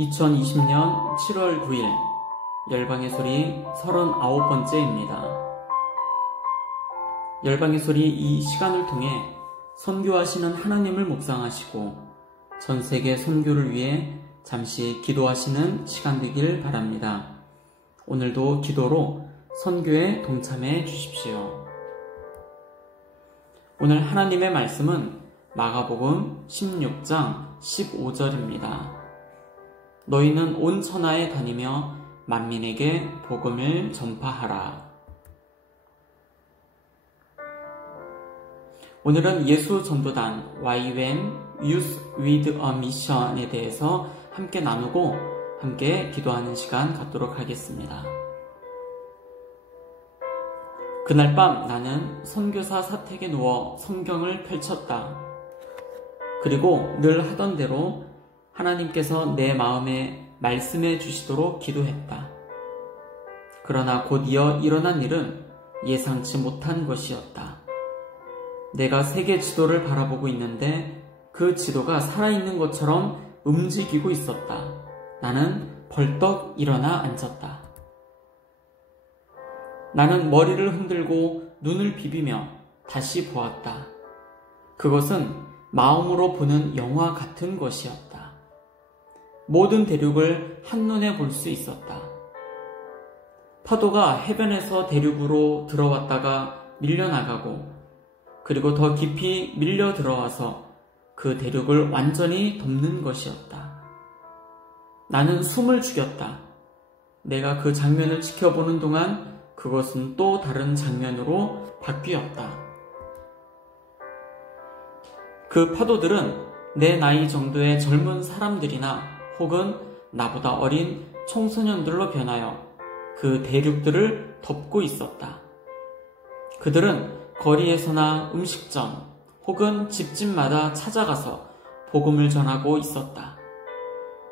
2020년 7월 9일 열방의 소리 39번째입니다. 열방의 소리 이 시간을 통해 선교하시는 하나님을 묵상하시고 전 세계 선교를 위해 잠시 기도하시는 시간 되길 바랍니다. 오늘도 기도로 선교에 동참해 주십시오. 오늘 하나님의 말씀은 마가복음 16장 15절입니다. 너희는 온 천하에 다니며 만민에게 복음을 전파하라. 오늘은 예수 전도단 YWAM Youth with a Mission에 대해서 함께 나누고 함께 기도하는 시간 갖도록 하겠습니다. 그날 밤 나는 선교사 사택에 누워 성경을 펼쳤다. 그리고 늘 하던 대로 하나님께서 내 마음에 말씀해 주시도록 기도했다. 그러나 곧 이어 일어난 일은 예상치 못한 것이었다. 내가 세계 지도를 바라보고 있는데 그 지도가 살아있는 것처럼 움직이고 있었다. 나는 벌떡 일어나 앉았다. 나는 머리를 흔들고 눈을 비비며 다시 보았다. 그것은 마음으로 보는 영화 같은 것이었다. 모든 대륙을 한눈에 볼 수 있었다. 파도가 해변에서 대륙으로 들어왔다가 밀려나가고 그리고 더 깊이 밀려 들어와서 그 대륙을 완전히 덮는 것이었다. 나는 숨을 죽였다. 내가 그 장면을 지켜보는 동안 그것은 또 다른 장면으로 바뀌었다. 그 파도들은 내 나이 정도의 젊은 사람들이나 혹은 나보다 어린 청소년들로 변하여 그 대륙들을 덮고 있었다. 그들은 거리에서나 음식점 혹은 집집마다 찾아가서 복음을 전하고 있었다.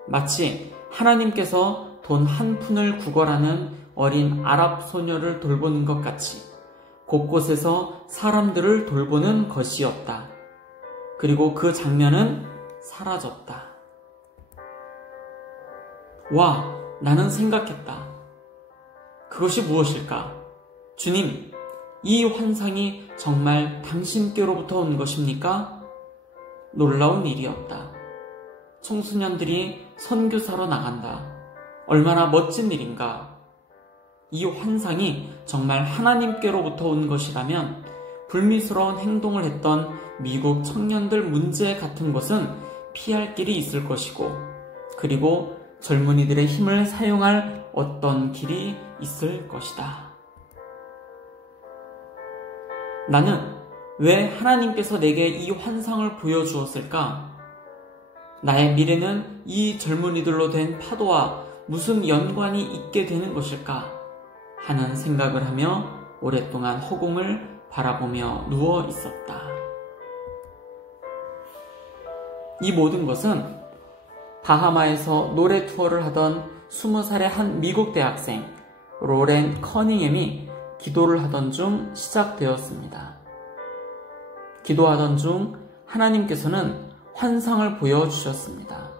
마치 하나님께서 돈 한 푼을 구걸하는 어린 아랍 소녀를 돌보는 것 같이 곳곳에서 사람들을 돌보는 것이었다. 그리고 그 장면은 사라졌다. 와, 나는 생각했다. 그것이 무엇일까? 주님, 이 환상이 정말 당신께로부터 온 것입니까? 놀라운 일이었다. 청소년들이 선교사로 나간다. 얼마나 멋진 일인가? 이 환상이 정말 하나님께로부터 온 것이라면 불미스러운 행동을 했던 미국 청년들 문제 같은 것은 피할 길이 있을 것이고 그리고 젊은이들의 힘을 사용할 어떤 길이 있을 것이다. 나는 왜 하나님께서 내게 이 환상을 보여주었을까? 나의 미래는 이 젊은이들로 된 파도와 무슨 연관이 있게 되는 것일까? 하는 생각을 하며 오랫동안 허공을 바라보며 누워 있었다. 이 모든 것은 바하마에서 노래 투어를 하던 20살의 한 미국 대학생 로렌 커닝햄이 기도를 하던 중 시작되었습니다. 기도하던 중 하나님께서는 환상을 보여주셨습니다.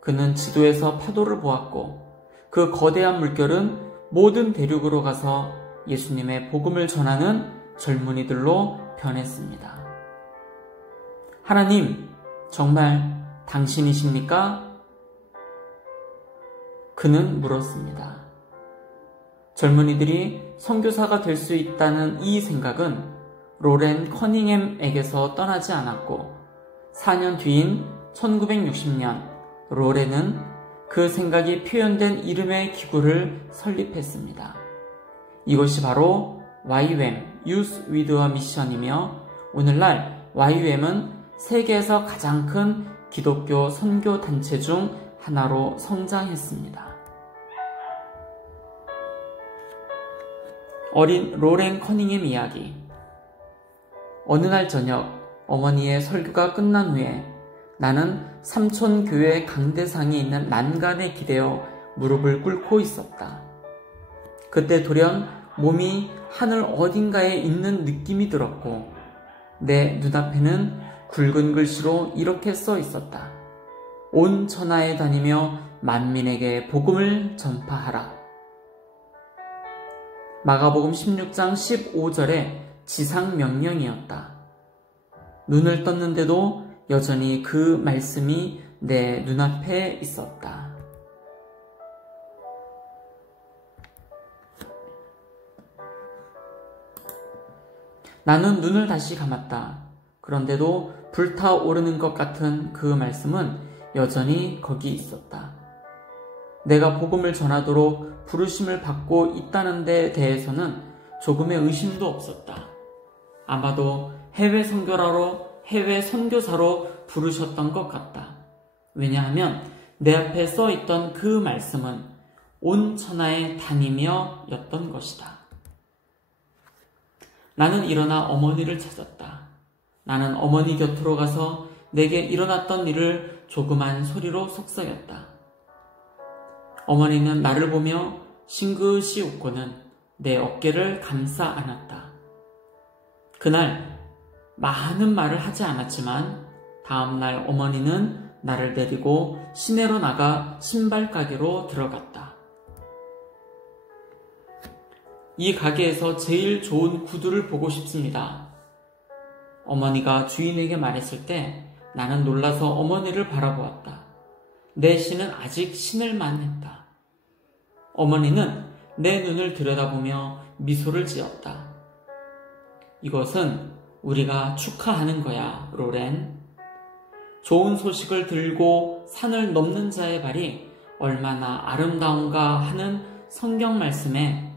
그는 지도에서 파도를 보았고 그 거대한 물결은 모든 대륙으로 가서 예수님의 복음을 전하는 젊은이들로 변했습니다. 하나님, 정말 당신이십니까? 그는 물었습니다. 젊은이들이 선교사가 될 수 있다는 이 생각은 로렌 커닝햄에게서 떠나지 않았고 4년 뒤인 1960년 로렌은 그 생각이 표현된 이름의 기구를 설립했습니다. 이것이 바로 YWAM Youth with a Mission이며 오늘날 YWAM은 세계에서 가장 큰 기독교 선교 단체 중 하나로 성장했습니다. 어린 로렌 커닝햄 이야기. 어느 날 저녁 어머니의 설교가 끝난 후에 나는 삼촌 교회 강대상에 있는 난간에 기대어 무릎을 꿇고 있었다. 그때 돌연 몸이 하늘 어딘가에 있는 느낌이 들었고 내 눈앞에는 굵은 글씨로 이렇게 써 있었다. 온 천하에 다니며 만민에게 복음을 전파하라. 마가복음 16장 15절의 지상명령이었다. 눈을 떴는데도 여전히 그 말씀이 내 눈앞에 있었다. 나는 눈을 다시 감았다. 그런데도 불타오르는 것 같은 그 말씀은 여전히 거기 있었다. 내가 복음을 전하도록 부르심을 받고 있다는 데 대해서는 조금의 의심도 없었다. 아마도 해외 선교사로 부르셨던 것 같다. 왜냐하면 내 앞에 써 있던 그 말씀은 온 천하에 다니며 였던 것이다. 나는 일어나 어머니를 찾았다. 나는 어머니 곁으로 가서 내게 일어났던 일을 조그만 소리로 속삭였다. 어머니는 나를 보며 싱긋이 웃고는 내 어깨를 감싸 안았다. 그날 많은 말을 하지 않았지만 다음날 어머니는 나를 데리고 시내로 나가 신발 가게로 들어갔다. 이 가게에서 제일 좋은 구두를 보고 싶습니다. 어머니가 주인에게 말했을 때 나는 놀라서 어머니를 바라보았다. 내 신은 아직 신을만 했다. 어머니는 내 눈을 들여다보며 미소를 지었다. 이것은 우리가 축하하는 거야, 로렌. 좋은 소식을 들고 산을 넘는 자의 발이 얼마나 아름다운가 하는 성경 말씀에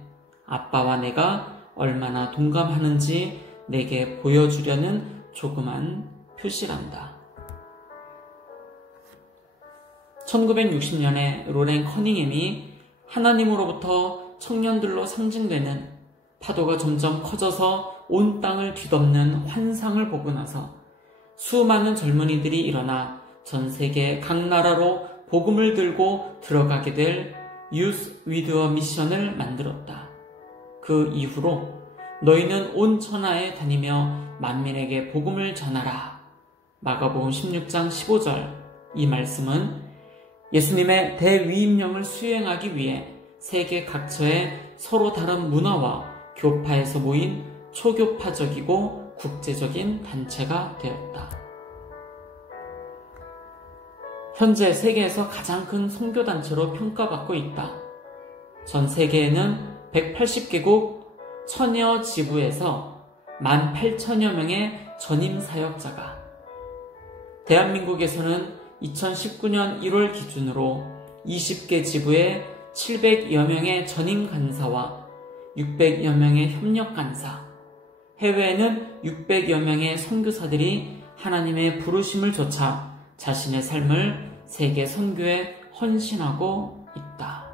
아빠와 내가 얼마나 동감하는지 내게 보여주려는 조그만 표시란다. 1960년에 로렌 커닝햄이 하나님으로부터 청년들로 상징되는 파도가 점점 커져서 온 땅을 뒤덮는 환상을 보고 나서 수많은 젊은이들이 일어나 전 세계 각 나라로 복음을 들고 들어가게 될 Youth with a Mission을 만들었다. 그 이후로 너희는 온 천하에 다니며 만민에게 복음을 전하라. 마가복음 16장 15절. 이 말씀은 예수님의 대위임령을 수행하기 위해 세계 각처에 서로 다른 문화와 교파에서 모인 초교파적이고 국제적인 단체가 되었다. 현재 세계에서 가장 큰 선교단체로 평가받고 있다. 전 세계에는 180개국 1000여 지부에서 18,000여 명의 전임 사역자가, 대한민국에서는 2019년 1월 기준으로 20개 지부에 700여 명의 전임 간사와 600여 명의 협력 간사, 해외에는 600여 명의 선교사들이 하나님의 부르심을 좇아 자신의 삶을 세계 선교에 헌신하고 있다.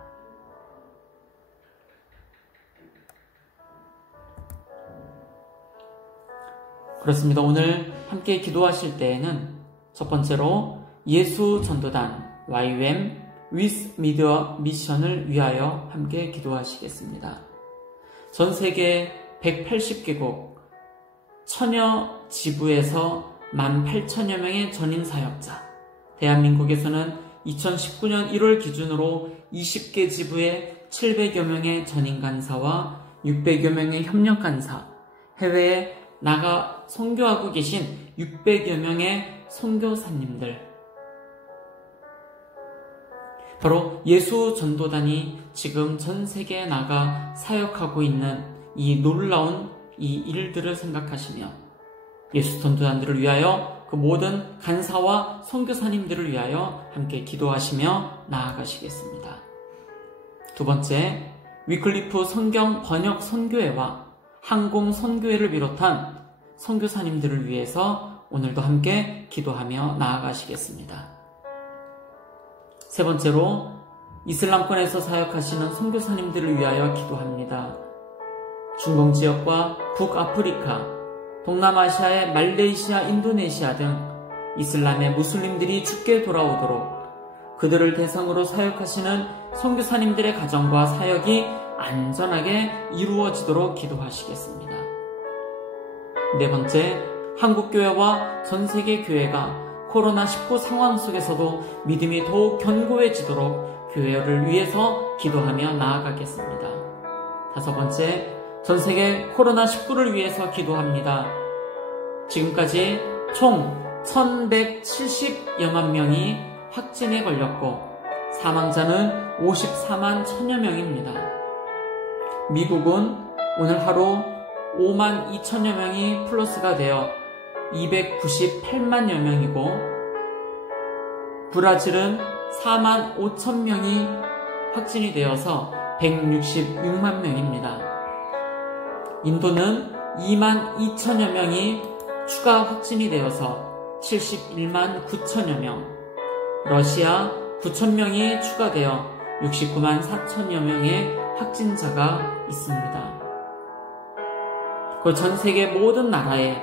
그렇습니다. 오늘 함께 기도하실 때에는 첫 번째로 예수 전도단 YWAM with Media 미션을 위하여 함께 기도하시겠습니다. 전 세계 180개국 1000여 지부에서 18,000여 명의 전임 사역자, 대한민국에서는 2019년 1월 기준으로 20개 지부에 700여 명의 전임 간사와 600여 명의 협력 간사, 해외에 나가 선교하고 계신 600여 명의 선교사님들, 바로 예수 전도단이 지금 전 세계에 나가 사역하고 있는 이 놀라운 이 일들을 생각하시며 예수 전도단들을 위하여 그 모든 간사와 선교사님들을 위하여 함께 기도하시며 나아가시겠습니다. 두 번째, 위클리프 성경 번역 선교회와 항공 선교회를 비롯한 선교사님들을 위해서 오늘도 함께 기도하며 나아가시겠습니다. 세 번째로, 이슬람권에서 사역하시는 선교사님들을 위하여 기도합니다. 중동 지역과 북아프리카, 동남아시아의 말레이시아, 인도네시아 등 이슬람의 무슬림들이 죽게 돌아오도록 그들을 대상으로 사역하시는 선교사님들의 가정과 사역이 안전하게 이루어지도록 기도하시겠습니다. 네 번째, 한국교회와 전세계 교회가 코로나19 상황 속에서도 믿음이 더욱 견고해지도록 교회를 위해서 기도하며 나아가겠습니다. 5번째, 전 세계 코로나19를 위해서 기도합니다. 지금까지 총 1170여만 명이 확진에 걸렸고 사망자는 54만 1000여 명입니다. 미국은 오늘 하루 5만 2천여 명이 플러스가 되어 298만여 명이고 브라질은 4만 5천 명이 확진이 되어서 166만 명입니다. 인도는 2만 2천여 명이 추가 확진이 되어서 71만 9천여 명, 러시아 9천 명이 추가되어 69만 4천여 명의 확진자가 있습니다. 그 전 세계 모든 나라에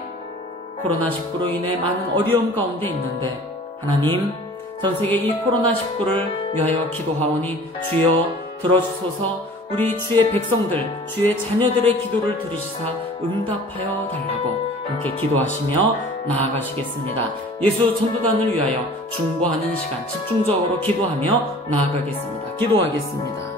코로나19로 인해 많은 어려움 가운데 있는데 하나님, 전 세계 이 코로나19를 위하여 기도하오니 주여 들어주소서. 우리 주의 백성들, 주의 자녀들의 기도를 들으시사 응답하여 달라고 함께 기도하시며 나아가시겠습니다. 예수 전도단을 위하여 중보하는 시간 집중적으로 기도하며 나아가겠습니다. 기도하겠습니다.